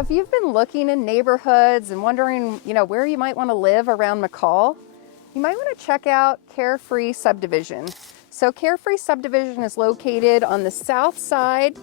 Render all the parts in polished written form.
So if you've been looking in neighborhoods and wondering, where you might want to live around McCall, you might want to check out Carefree Subdivision. So Carefree Subdivision is located on the south side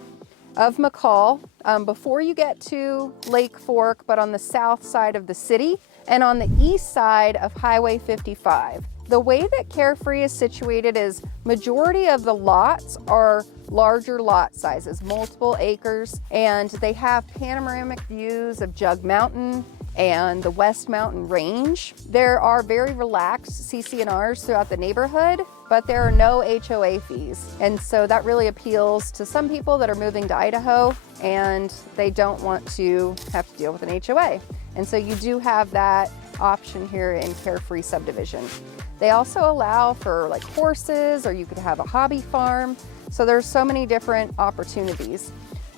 of McCall, before you get to Lake Fork, but on the south side of the city and on the east side of Highway 55. The way that Carefree is situated is majority of the lots are larger lot sizes, multiple acres, and they have panoramic views of Jug Mountain and the West Mountain Range. There are very relaxed CC&Rs throughout the neighborhood, but there are no HOA fees. And so that really appeals to some people that are moving to Idaho and they don't want to have to deal with an HOA. And so you do have that option here in Carefree Subdivision. They also allow for like horses, or you could have a hobby farm. So there's so many different opportunities.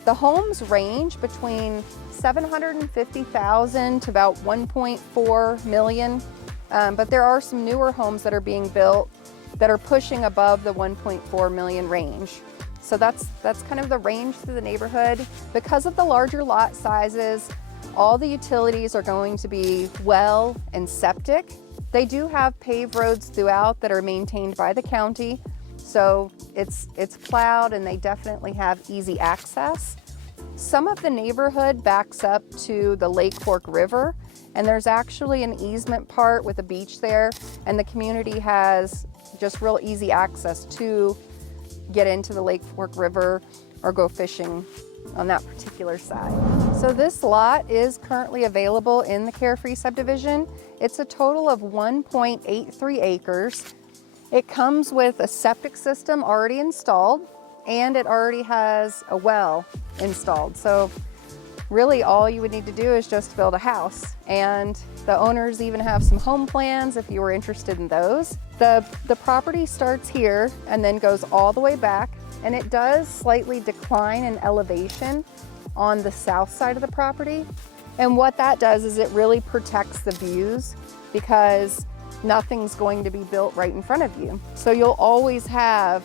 The homes range between $750,000 to about $1.4 million, but there are some newer homes that are being built that are pushing above the $1.4 million range. So that's kind of the range through the neighborhood. Because of the larger lot sizes, all the utilities are going to be well and septic. They do have paved roads throughout that are maintained by the county. So it's plowed and they definitely have easy access. Some of the neighborhood backs up to the Lake Fork River, and there's actually an easement part with a beach there, and the community has just real easy access to get into the Lake Fork River or go fishing on that particular side. So this lot is currently available in the Carefree Subdivision. It's a total of 1.83 acres. It comes with a septic system already installed, and it already has a well installed. So really all you would need to do is just build a house, and the owners even have some home plans if you were interested in those. The property starts here and then goes all the way back, and it does slightly decline in elevation on the south side of the property. And what that does is it really protects the views, because nothing's going to be built right in front of you. So you'll always have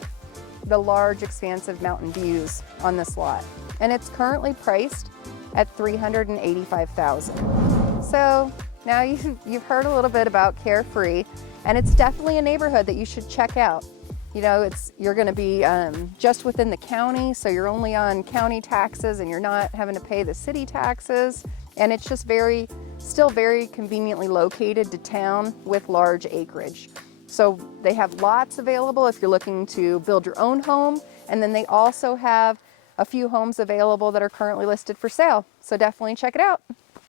the large expansive mountain views on this lot. And it's currently priced at $385,000. So now you've heard a little bit about Carefree, and it's definitely a neighborhood that you should check out. You're going to be just within the county, so you're only on county taxes and you're not having to pay the city taxes. And it's just still very conveniently located to town with large acreage. So they have lots available if you're looking to build your own home, and then they also have a few homes available that are currently listed for sale. So definitely check it out.